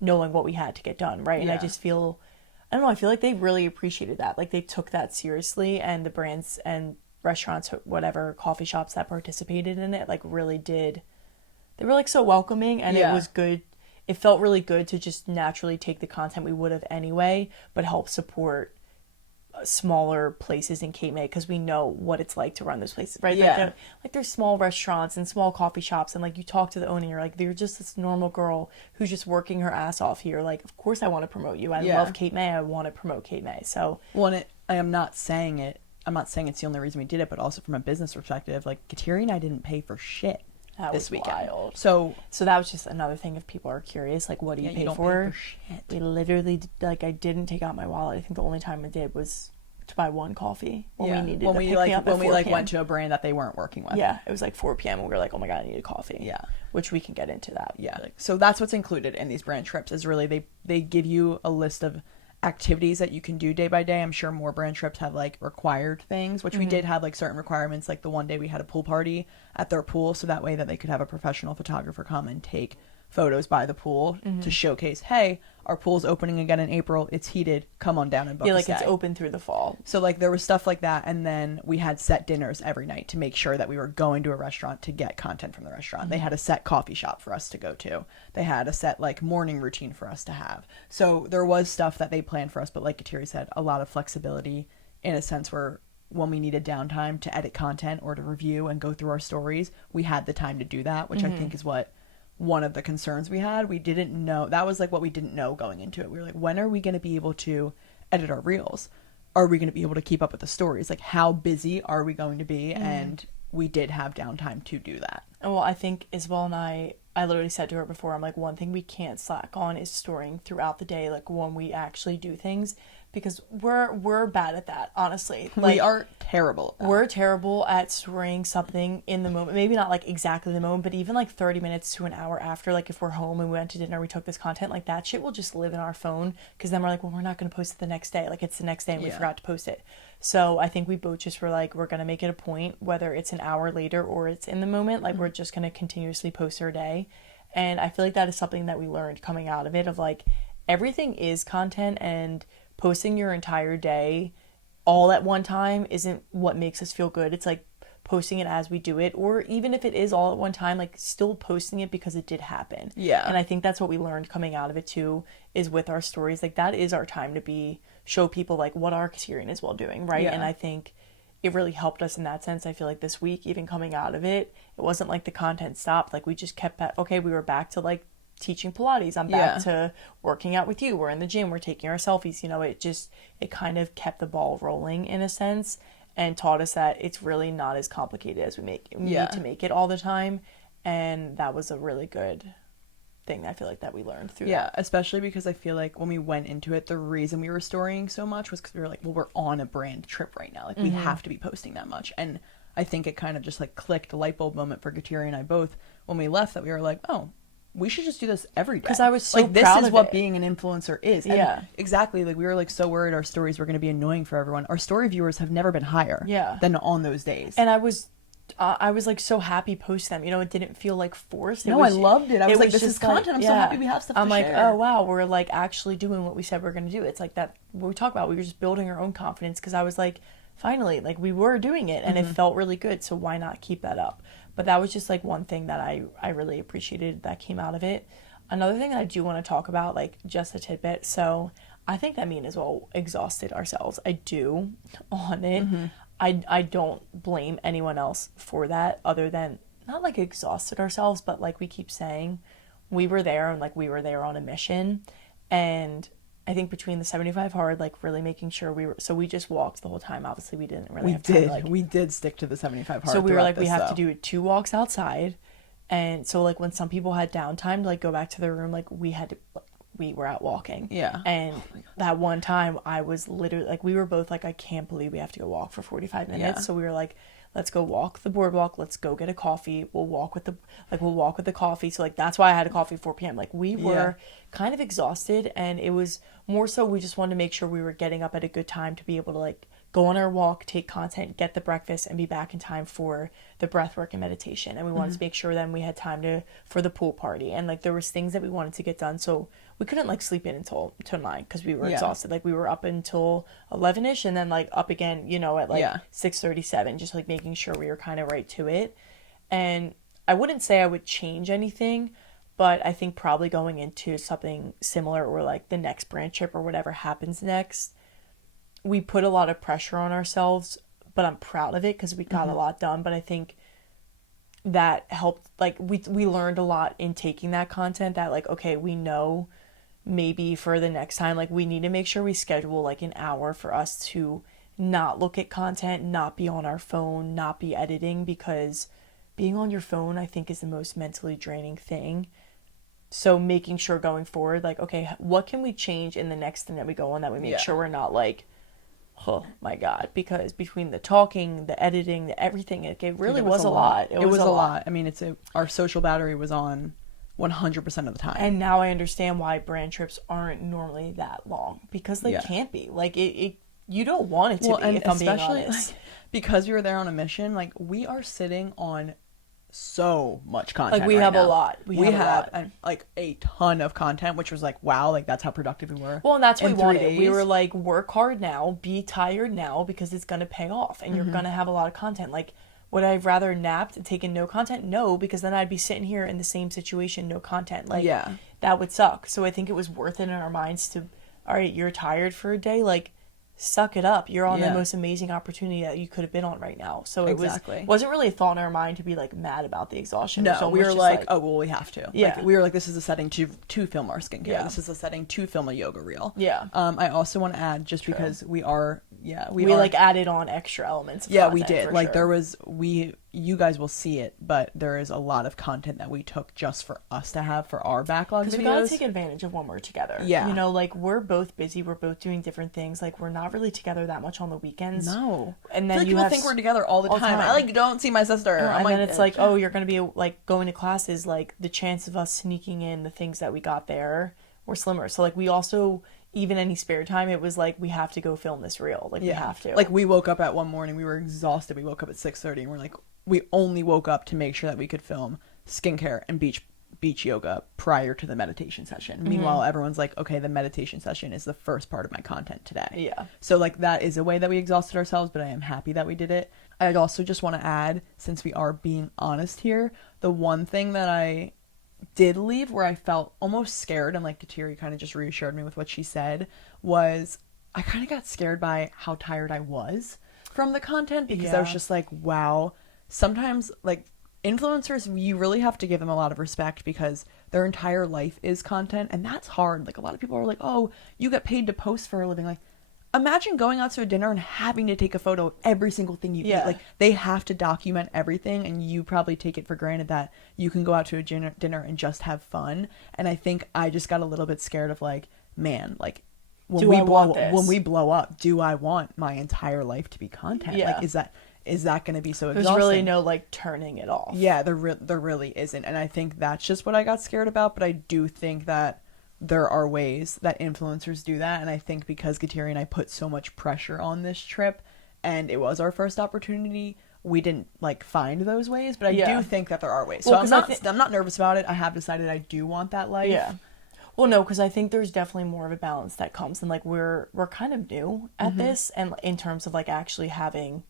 knowing what we had to get done, right? And I just feel, I don't know, I feel like they really appreciated that. Like they took that seriously, and the brands and restaurants, whatever, coffee shops that participated in it, like really did. They were like so welcoming, and it was good. It felt really good to just naturally take the content we would have anyway, but help support smaller places in Cape May, because we know what it's like to run those places, right? Like there's small restaurants and small coffee shops, and like you talk to the owner, you're like, they're just this normal girl who's just working her ass off here. Like, of course I want to promote you. I love Cape May. I want to promote Cape May. So, well, and I'm not saying it's the only reason we did it, but also from a business perspective, like Kateri and I didn't pay for shit. That this was weekend. Wild. So that was just another thing. If people are curious, like, what do you pay for? Shit. We literally, like, I didn't take out my wallet. I think the only time I did was to buy one coffee when we needed to pick me up at 4 p.m. went to a brand that they weren't working with. Yeah, it was like 4 p.m. and we were like, oh my God, I need a coffee. Yeah, which we can get into that. Yeah, so that's what's included in these brand trips, is really they give you a list of activities that you can do day by day. I'm sure more brand trips have like required things, which we did have like certain requirements. Like the one day we had a pool party at their pool, so that way that they could have a professional photographer come and take photos by the pool to showcase, hey, our pool's opening again in April, it's heated, come on down and book a stay. It's open through the fall. So like there was stuff like that, and then we had set dinners every night to make sure that we were going to a restaurant to get content from the restaurant. They had a set coffee shop for us to go to. They had a set like morning routine for us to have. So there was stuff that they planned for us, but like Kateri said, a lot of flexibility in a sense where when we needed downtime to edit content or to review and go through our stories, we had the time to do that, which I think is what one of the concerns we had. We didn't know, that was like what we didn't know going into it. We were like, when are we going to be able to edit our reels? Are we going to be able to keep up with the stories? Like, how busy are we going to be? And we did have downtime to do that. Well, I think Isabel and I literally said to her before, I'm like, one thing we can't slack on is storing throughout the day, like when we actually do things, because we're bad at that, honestly. Like, we are terrible at that. We're terrible at storing something in the moment. Maybe not like exactly the moment, but even like 30 minutes to an hour after, like if we're home and we went to dinner, we took this content, like that shit will just live in our phone, because then we're like, well, we're not going to post it the next day. Like it's the next day and we forgot to post it. So I think we both just were like, we're going to make it a point, whether it's an hour later or it's in the moment, like we're just going to continuously post our day. And I feel like that is something that we learned coming out of it, of like, everything is content, and posting your entire day all at one time isn't what makes us feel good. It's like posting it as we do it, or even if it is all at one time, like still posting it because it did happen. Yeah. And I think that's what we learned coming out of it too, is with our stories, like that is our time to show people like what our Syrian is while doing, right? Yeah. And I think it really helped us in that sense. I feel like this week, even coming out of it, it wasn't like the content stopped. Like we just kept at, okay, we were back to like teaching Pilates. I'm back to working out with you. We're in the gym. We're taking our selfies. You know, it kind of kept the ball rolling in a sense, and taught us that it's really not as complicated as we need to make it all the time. And that was a really good thing, I feel like, that we learned through that. Especially because I feel like when we went into it, the reason we were storying so much was because we were like, well, we're on a brand trip right now. Like, we have to be posting that much. And I think it kind of just like clicked, a light bulb moment for Gatiri and I both when we left, that we were like, oh, we should just do this every day. Because I was so like, this proud is of what it. being an influencer is. And exactly. Like, we were like so worried our stories were going to be annoying for everyone. Our story viewers have never been higher than on those days. And I was like so happy posting them. You know, it didn't feel like forced. I loved it. I was like, this is content. I'm so happy we have stuff to share. I'm like, oh wow, we're like actually doing what we said we're going to do. It's like that, what we talk about, we were just building our own confidence, because I was like, finally, like we were doing it, and it felt really good, so why not keep that up? But that was just like one thing that I really appreciated that came out of it. Another thing that I do want to talk about, like just a tidbit, so I think that me and as well exhausted ourselves. I do on it. I don't blame anyone else for that, other than not like exhausted ourselves, but like we keep saying, we were there, and like we were there on a mission. And I think between the 75 hard, like really making sure we just walked the whole time. Obviously we didn't really have time. We did stick to the 75 hard. So we were like, we have to do 2 walks outside. And so like when some people had downtime to like go back to their room, like we were out walking. Yeah. And that one time I was literally like, we were both like, I can't believe we have to go walk for 45 minutes. Yeah. So we were like, let's go walk the boardwalk. Let's go get a coffee. We'll walk with the coffee. So like, that's why I had a coffee at 4 p.m. Like we were kind of exhausted, and it was more so we just wanted to make sure we were getting up at a good time to be able to like go on our walk, take content, get the breakfast, and be back in time for the breath work and meditation. And we wanted to make sure then we had time for the pool party. And like there was things that we wanted to get done. So we couldn't like sleep in until 9 because we were exhausted. Like we were up until 11ish, and then like up again, you know, at like 6:37, just like making sure we were kind of right to it. And I wouldn't say I would change anything, but I think probably going into something similar, or like the next brand trip or whatever happens next, we put a lot of pressure on ourselves, but I'm proud of it because we got a lot done. But I think that helped, like we learned a lot in taking that content, that like, okay, we know maybe for the next time, like we need to make sure we schedule like an hour for us to not look at content, not be on our phone, not be editing, because being on your phone, I think, is the most mentally draining thing. So making sure going forward, like, okay, what can we change in the next thing that we go on, that we make sure we're not like, oh my God, because between the talking, the editing, the everything, it really was a lot. It was a lot. I mean, our social battery was on 100% of the time. And now I understand why brand trips aren't normally that long, because they can't be. Like you don't want it to be, and if I'm being especially honest. Like, because we were there on a mission, like we are sitting on so much content. Like we right have now. a lot. We have like a ton of content, which was like, wow, like that's how productive we were. Well, and that's what we wanted. days. We were like, work hard now, be tired now, because it's going to pay off, and you're going to have a lot of content. Like, would I have rather napped and taken no content? No, because then I'd be sitting here in the same situation, no content. Like, that would suck. So I think it was worth it in our minds to, all right, you're tired for a day, like, suck it up. You're on the most amazing opportunity that you could have been on right now. So it wasn't really a thought in our mind to be like mad about the exhaustion. No, we were like, oh well, we have to. Yeah. Like, we were like, this is a setting to film our skincare. Yeah. This is a setting to film a yoga reel. Yeah. I also want to add, just because we like added on extra elements of content, we did. Like there was, you guys will see it, but there is a lot of content that we took just for us to have for our backlog videos. Because we gotta take advantage of when we're together. Yeah. You know, like we're both busy, we're both doing different things. Like we're not really together that much on the weekends. No. And then people think we're together all the time. I like don't see my sister. And then it's like, oh, you're gonna be like going to classes. Like the chance of us sneaking in the things that we got there were slimmer. So like we also, even any spare time, it was like, we have to go film this reel. Like we have to. Like we woke up at one morning, we were exhausted. We woke up at 6:30 and we're like, we only woke up to make sure that we could film skincare and beach beach yoga prior to the meditation session. Meanwhile, everyone's like, okay, the meditation session is the first part of my content today. Yeah. So like that is a way that we exhausted ourselves, but I am happy that we did it. I also just want to add, since we are being honest here, the one thing that I did leave where I felt almost scared, and like Kateri kind of just reassured me with what she said, was I kind of got scared by how tired I was from the content, because I was just like, wow, sometimes like influencers, you really have to give them a lot of respect because their entire life is content, and that's hard. Like a lot of people are like, oh, you get paid to post for a living. Like, imagine going out to a dinner and having to take a photo of every single thing you eat. Like, they have to document everything, and you probably take it for granted that you can go out to a dinner and just have fun. And I think I just got a little bit scared of like, man, like when we blow up, do I want my entire life to be content? Like, is that going to be so exhausting? There's really no like turning it off. Yeah, there really isn't. And I think that's just what I got scared about. But I do think that there are ways that influencers do that. And I think because Kateri and I put so much pressure on this trip, and it was our first opportunity, we didn't like find those ways. But I do think that there are ways. Well, so I'm not nervous about it. I have decided I do want that life. Yeah. Well, no, because I think there's definitely more of a balance that comes, and like we're kind of new at this, and in terms of like actually having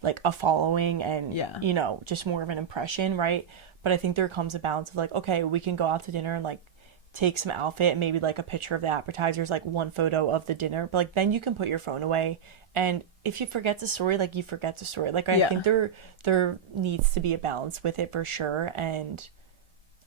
like a following and you know, just more of an impression, right? But I think there comes a balance of like, okay, we can go out to dinner and like take some outfit and maybe like a picture of the appetizers, like one photo of the dinner, but like then you can put your phone away, and if you forget the story, like you forget the story. Like I think there needs to be a balance with it for sure. And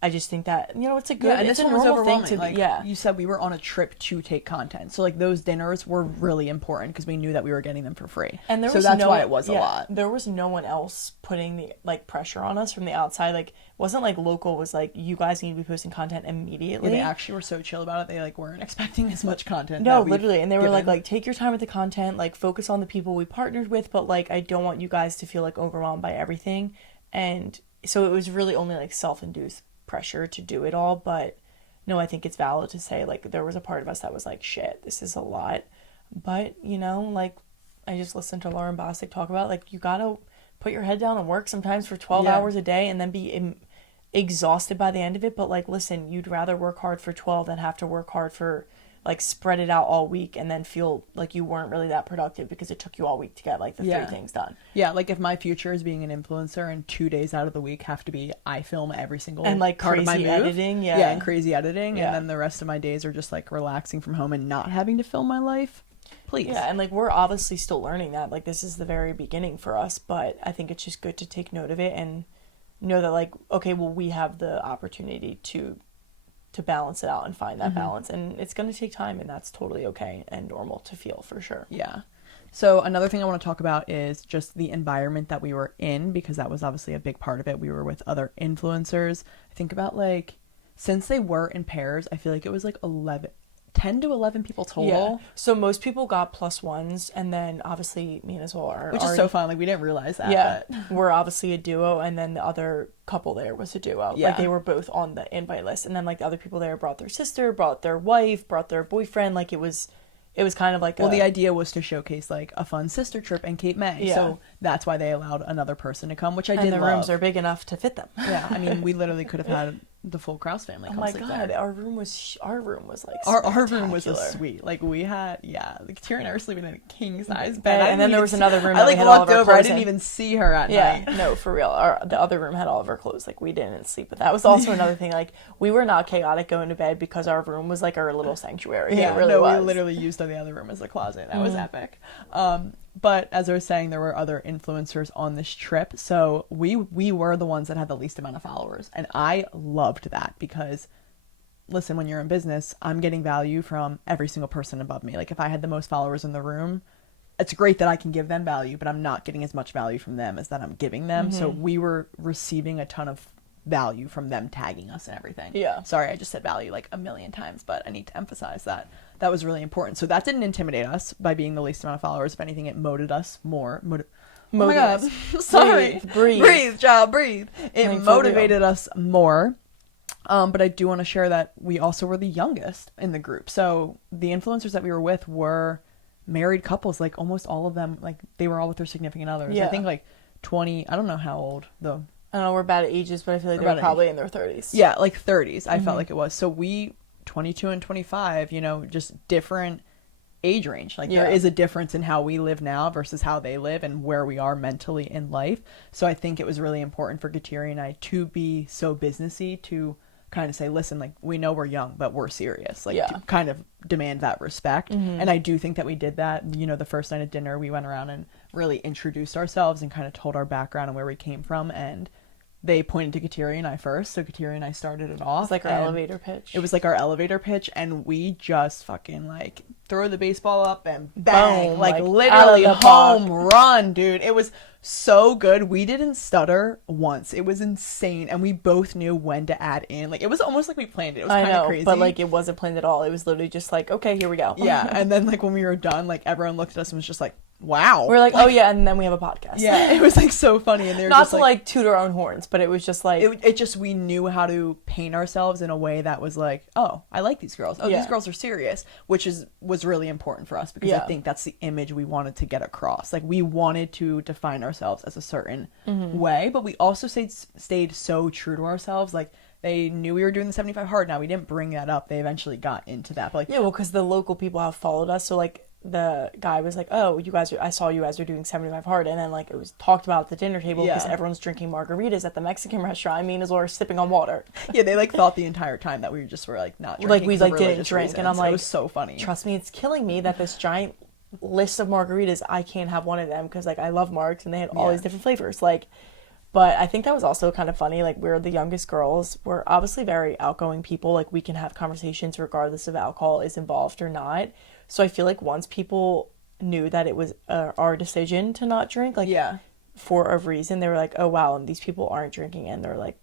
I just think that, you know, it's a good, and it's this a one was normal thing overwhelming. to Like, you said we were on a trip to take content, so like those dinners were really important because we knew that we were getting them for free, and there so was that's why it was a lot. There was no one else putting the like pressure on us from the outside. Like, it wasn't like local was like, you guys need to be posting content immediately. They actually were so chill about it. They like weren't expecting as much content. No, literally, and they were like take your time with the content, like focus on the people we partnered with, but like I don't want you guys to feel like overwhelmed by everything. And so it was really only like self-induced pressure to do it all. But no, I think it's valid to say like there was a part of us that was like, shit, this is a lot. But you know, like I just listened to Lauren Bostic talk about like you gotta put your head down and work sometimes for 12 hours a day and then be exhausted by the end of it. But like, listen, you'd rather work hard for 12 than have to work hard for like spread it out all week and then feel like you weren't really that productive because it took you all week to get like the 3 things done. Yeah, like if my future is being an influencer and 2 days out of the week have to be I film every single and like part of my crazy move, editing, and crazy editing, and then the rest of my days are just like relaxing from home and not having to film my life. Please. Yeah, and like we're obviously still learning that. Like this is the very beginning for us, but I think it's just good to take note of it and know that like, okay, well, we have the opportunity to balance it out and find that balance, and it's going to take time, and that's totally okay and normal to feel for sure. Yeah. So another thing I want to talk about is just the environment that we were in, because that was obviously a big part of it. We were with other influencers. I think about like, since they were in pairs, I feel like it was like 10 to 11 people total. Yeah. So most people got +1s, and then obviously me as well which is so fun. Like we didn't realize that. Yeah. But we're obviously a duo, and then the other couple there was a duo. Yeah. Like they were both on the invite list, and then like the other people there brought their sister, brought their wife, brought their boyfriend. Like it was kind of like the idea was to showcase like a fun sister trip in Cape May. Yeah. So that's why they allowed another person to come, which I did love. And the rooms are big enough to fit them. Yeah. I mean, we literally could have had the full Krause family. Oh my god, our room was like our room was a suite. Like we had like Tyra and I were sleeping in a king size bed, and then there was another room. I like walked over. I didn't in. even see her at night. No, for real. The other room had all of our clothes. Like we didn't sleep, but that was also another thing. Like we were not chaotic going to bed because our room was like our little sanctuary. Yeah, it really was. We literally used the other room as a closet. That was epic. But as I was saying, there were other influencers on this trip. So we were the ones that had the least amount of followers. And I loved that because, listen, when you're in business, I'm getting value from every single person above me. Like if I had the most followers in the room, it's great that I can give them value, but I'm not getting as much value from them as that I'm giving them. So we were receiving a ton of value from them tagging us and everything. Yeah. Sorry, I just said value like a million times, but I need to emphasize that. That was really important. So that didn't intimidate us by being the least amount of followers. If anything, it motivated us more. Oh my god. Sorry. Breathe, child, breathe. It motivated us more. But I do want to share that we also were the youngest in the group. So the influencers that we were with were married couples. Like almost all of them, like they were all with their significant others. Yeah. I think like 20, I don't know how old though. I don't know, we're bad at ages, but I feel like We're they're bad at probably in their 30s. Yeah, like 30s. I felt like it was. So we, 22 and 25, you know, just different age range. Like there is a difference in how we live now versus how they live and where we are mentally in life. So I think it was really important for Kateri and I to be so businessy, to kind of say, listen, like, we know we're young, but we're serious. Like, to kind of demand that respect. And I do think that we did that. You know, the first night at dinner, we went around and really introduced ourselves and kind of told our background and where we came from. And they pointed to Kateri and I first, so Kateri and I started it off. It's like our elevator pitch. It was like our elevator pitch, and we just fucking, like, throw the baseball up and bang, boom, like literally home park. run, dude. It was so good. We didn't stutter once. It was insane, and we both knew when to add in. Like, it was almost like we planned it. It was kind of crazy. But like, it wasn't planned at all. It was literally just like, okay, here we go. Yeah, and then like when we were done, like everyone looked at us and was just like, wow. We're like, oh yeah, and then we have a podcast. Yeah, it was like so funny, and they were not just to like toot our own horns, but it was just like it just, we knew how to paint ourselves in a way that was like, oh, I like these girls. Oh, these girls are serious, which was really important for us, because I think that's the image we wanted to get across. Like, we wanted to define ourselves as a certain way, but we also stayed so true to ourselves. Like, they knew we were doing the 75 hard. Now, we didn't bring that up. They eventually got into that. But like, yeah, well, because the local people have followed us, so like the guy was like, oh, I saw you guys are doing 75 hard, and then like it was talked about at the dinner table because everyone's drinking margaritas at the Mexican restaurant. I mean, as well as sipping on water. Yeah, they like thought the entire time that we just were like not drinking. Like, we like didn't drink, reasons. and I'm like, it was so funny. Trust me, it's killing me that this giant list of margaritas, I can't have one of them because like I love margs and they had all these different flavors. Like, but I think that was also kind of funny. Like, we're the youngest girls. We're obviously very outgoing people. Like, we can have conversations regardless if alcohol is involved or not. So I feel like once people knew that it was our decision to not drink, like, for a reason, they were like, oh wow, and these people aren't drinking, and they're like,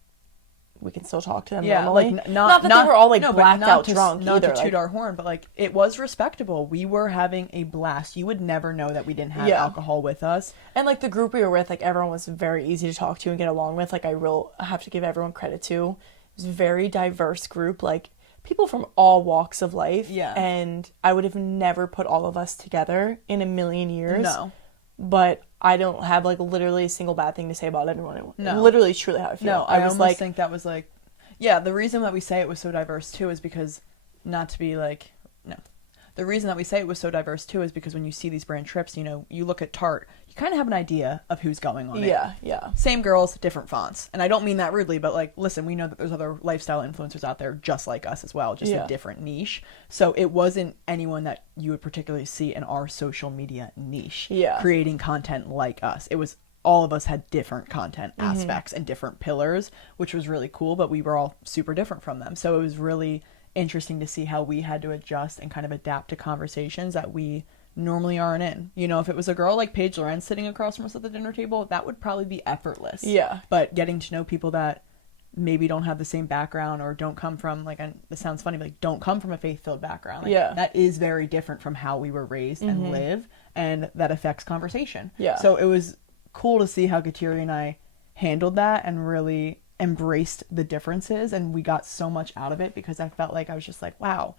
we can still talk to them normally. Like, not that they were all like blacked out drunk not either. To toot our horn, but like, it was respectable. We were having a blast. You would never know that we didn't have alcohol with us. And like the group we were with, like, everyone was very easy to talk to and get along with. Like, I have to give everyone credit to. It was a very diverse group, like people from all walks of life. Yeah. And I would have never put all of us together in a million years. No. But I don't have like literally a single bad thing to say about anyone. No. Literally, truly how I feel. No, I was like, think that was like, yeah, the reason that we say it was so diverse too is because, not to be like, no. The reason that we say it was so diverse too is because when you see these brand trips, you know, you look at Tarte, you kind of have an idea of who's going on it. Yeah. Same girls, different fonts. And I don't mean that rudely, but like, listen, we know that there's other lifestyle influencers out there just like us as well, just a different niche. So it wasn't anyone that you would particularly see in our social media niche creating content like us. It was, all of us had different content aspects and different pillars, which was really cool, but we were all super different from them. So it was really interesting to see how we had to adjust and kind of adapt to conversations that we normally aren't in. You know, if it was a girl like Paige Lorenz sitting across from us at the dinner table, that would probably be effortless. Yeah. But getting to know people that maybe don't have the same background or don't come from, like, and this sounds funny, but like, don't come from a faith-filled background. Like, that is very different from how we were raised and live, and that affects conversation. Yeah. So it was cool to see how Kateri and I handled that and really embraced the differences, and we got so much out of it because I felt like I was just like, wow,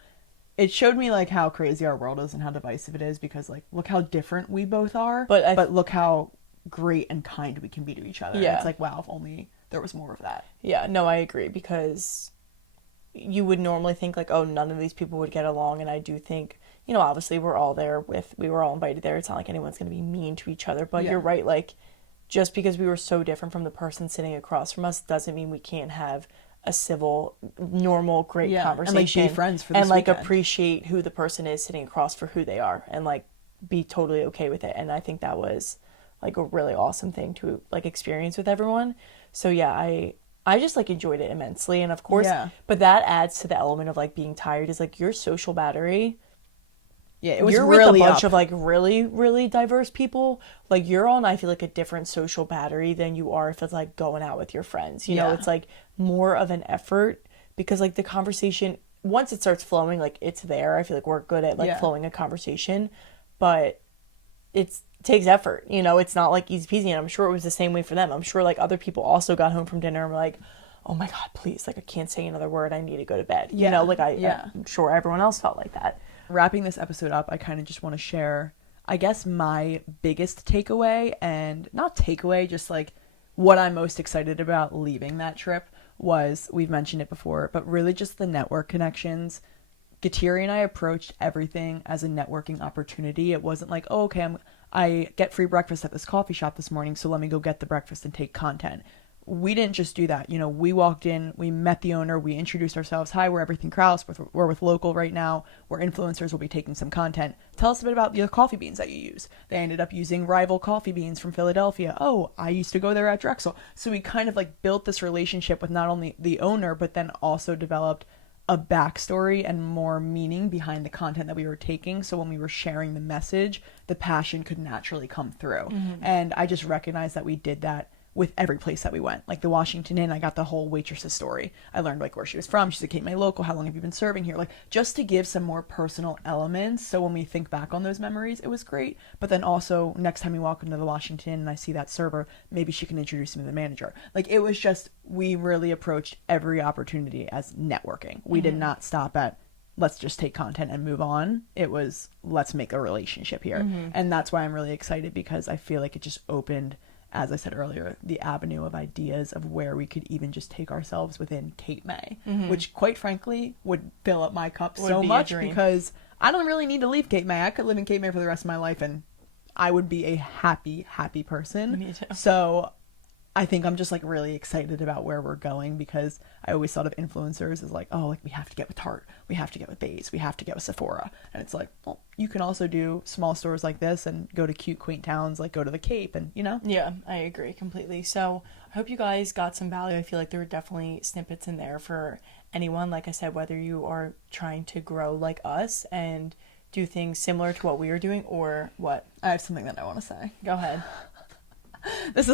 it showed me like how crazy our world is and how divisive it is, because like, look how different we both are, but look how great and kind we can be to each other. Yeah. And it's like, wow, if only there was more of that. Yeah, no, I agree, because you would normally think like, oh, none of these people would get along, and I do think, you know, obviously we were all invited there. It's not like anyone's going to be mean to each other, but you're right, like, just because we were so different from the person sitting across from us doesn't mean we can't have a civil, normal, great conversation. And like be friends for this and like weekend. Appreciate who the person is sitting across for who they are, and like be totally okay with it. And I think that was like a really awesome thing to like experience with everyone. So yeah, I just like enjoyed it immensely. And of course, but that adds to the element of like being tired, is like your social battery. Yeah, it was you're really with a bunch of like really, really diverse people. Like, you're on, I feel like, a different social battery than you are if it's like going out with your friends. You know, it's like more of an effort, because like the conversation, once it starts flowing, like it's there. I feel like we're good at like flowing a conversation, but it takes effort. You know, it's not like easy peasy. And I'm sure it was the same way for them. I'm sure like other people also got home from dinner and were like, oh my God, please, like I can't say another word. I need to go to bed. You know, like I'm sure everyone else felt like that. Wrapping this episode up, I kind of just want to share, I guess, my biggest takeaway, and not takeaway, just like what I'm most excited about leaving that trip was, we've mentioned it before, but really just the network connections. Gatiri and I approached everything as a networking opportunity. It wasn't like, oh, okay, I get free breakfast at this coffee shop this morning, so let me go get the breakfast and take content. We didn't just do that. You know, we walked in, we met the owner, we introduced ourselves. Hi, we're Everything Krause. We're with Local right now. We're influencers. We'll be taking some content. Tell us a bit about the coffee beans that you use. They ended up using Rival coffee beans from Philadelphia. Oh, I used to go there at Drexel. So we kind of like built this relationship with not only the owner, but then also developed a backstory and more meaning behind the content that we were taking. So when we were sharing the message, the passion could naturally come through. And I just recognized that we did that with every place that we went. Like the Washington Inn, I got the whole waitress's story. I learned like where she was from. She's a Cape May local. How long have you been serving here? Like just to give some more personal elements. So when we think back on those memories, it was great. But then also next time we walk into the Washington Inn and I see that server, maybe she can introduce me to the manager. Like it was just, we really approached every opportunity as networking. We did not stop at, let's just take content and move on. It was, let's make a relationship here. And that's why I'm really excited, because I feel like it just opened, as I said earlier, the avenue of ideas of where we could even just take ourselves within Cape May, which quite frankly would fill up my cup so much, because I don't really need to leave Cape May. I could live in Cape May for the rest of my life and I would be a happy, happy person. Me too. So I think I'm just like really excited about where we're going, because I always thought of influencers as like, oh, like we have to get with Tarte, we have to get with Bays, we have to get with Sephora. And it's like, well, you can also do small stores like this and go to cute, quaint towns, like go to the Cape and, you know? Yeah, I agree completely. So I hope you guys got some value. I feel like there were definitely snippets in there for anyone. Like I said, whether you are trying to grow like us and do things similar to what we are doing, or what. I have something that I want to say. Go ahead. This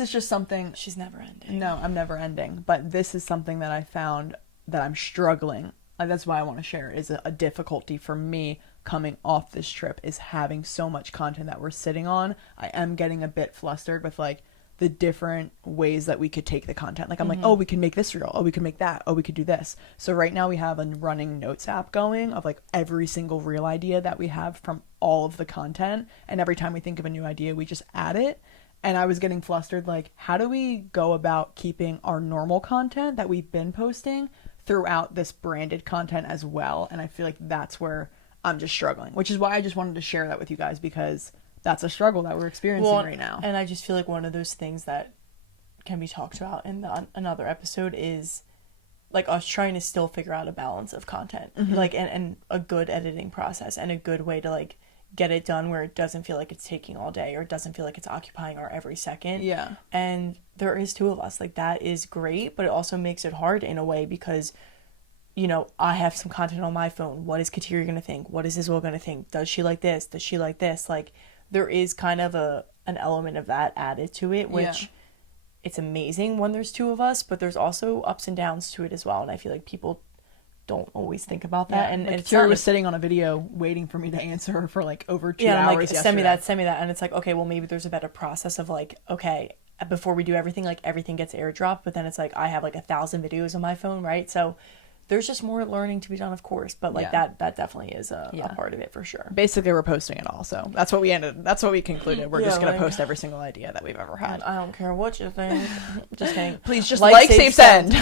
is just something. She's never ending. No, I'm never ending. But this is something that I found that I'm struggling. That's why I want to share, is a difficulty for me coming off this trip, is having so much content that we're sitting on. I am getting a bit flustered with like the different ways that we could take the content. Like I'm like, oh, we can make this reel. Oh, we can make that. Oh, we could do this. So right now we have a running notes app going of like every single reel idea that we have from all of the content. And every time we think of a new idea, we just add it. And I was getting flustered, like, how do we go about keeping our normal content that we've been posting throughout this branded content as well? And I feel like that's where I'm just struggling, which is why I just wanted to share that with you guys, because that's a struggle that we're experiencing right now. And I just feel like one of those things that can be talked about in another episode is like us trying to still figure out a balance of content, like, and a good editing process and a good way to like get it done where it doesn't feel like it's taking all day, or it doesn't feel like it's occupying our every second. Yeah. And there is two of us. Like that is great, but it also makes it hard in a way, because, you know, I have some content on my phone. What is Kateri going to think? What is Isabel going to think? Does she like this? Does she like this? Like there is kind of an element of that added to it, which it's amazing when there's two of us, but there's also ups and downs to it as well. And I feel like people don't always think about that. Yeah, and like it's Kira was sitting on a video waiting for me to answer her for like over 2 hours like, yesterday. Send me that. And it's like, okay, well maybe there's a better process of like, okay, before we do everything, like everything gets airdropped, but then it's like I have like 1,000 videos on my phone, right? So there's just more learning to be done, of course, but like that definitely is a part of it for sure. Basically we're posting it all, so that's what we concluded. We're just gonna post every single idea that we've ever had. I don't care what you think. Just kidding. Please just like save, send.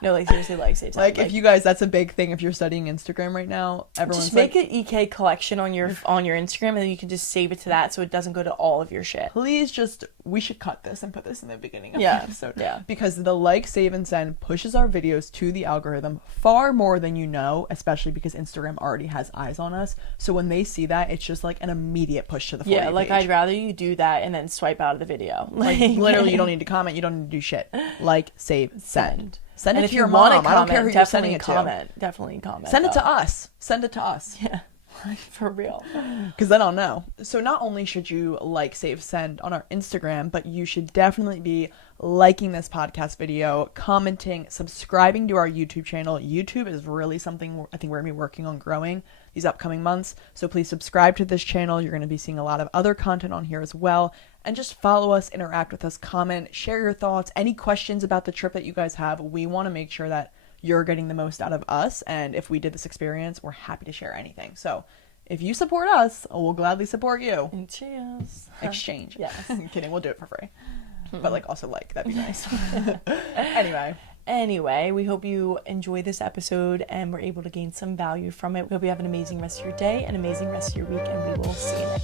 No, like seriously, like save, send. Like if you guys, that's a big thing if you're studying Instagram right now. Everyone's just make an EK collection on your Instagram, and then you can just save it to that, so it doesn't go to all of your shit. Please we should cut this and put this in the beginning of the episode. Yeah. Because the like, save, and send pushes our videos to the algorithm far more than you know, especially because Instagram already has eyes on us. So when they see that, it's just like an immediate push to the For You like page. I'd rather you do that and then swipe out of the video. Like literally, you don't need to comment. You don't need to do shit. Like, save, send. Send it and to your mom. I don't care who you're sending it to. Definitely comment. Send it to us. Send it to us. Yeah. For real. Because then I'll know. So not only should you like, save, send on our Instagram, but you should definitely be liking this podcast video, commenting, subscribing to our YouTube channel. YouTube is really something I think we're going to be working on growing these upcoming months. So please subscribe to this channel. You're going to be seeing a lot of other content on here as well. And just follow us, interact with us, comment, share your thoughts, any questions about the trip that you guys have. We want to make sure that you're getting the most out of us. And if we did this experience, we're happy to share anything. So if you support us, we'll gladly support you. And cheers. Exchange. Yes. I'm kidding. We'll do it for free. But like also like, that'd be nice. Anyway, we hope you enjoy this episode and were able to gain some value from it. We hope you have an amazing rest of your day, an amazing rest of your week, and we will see you next time.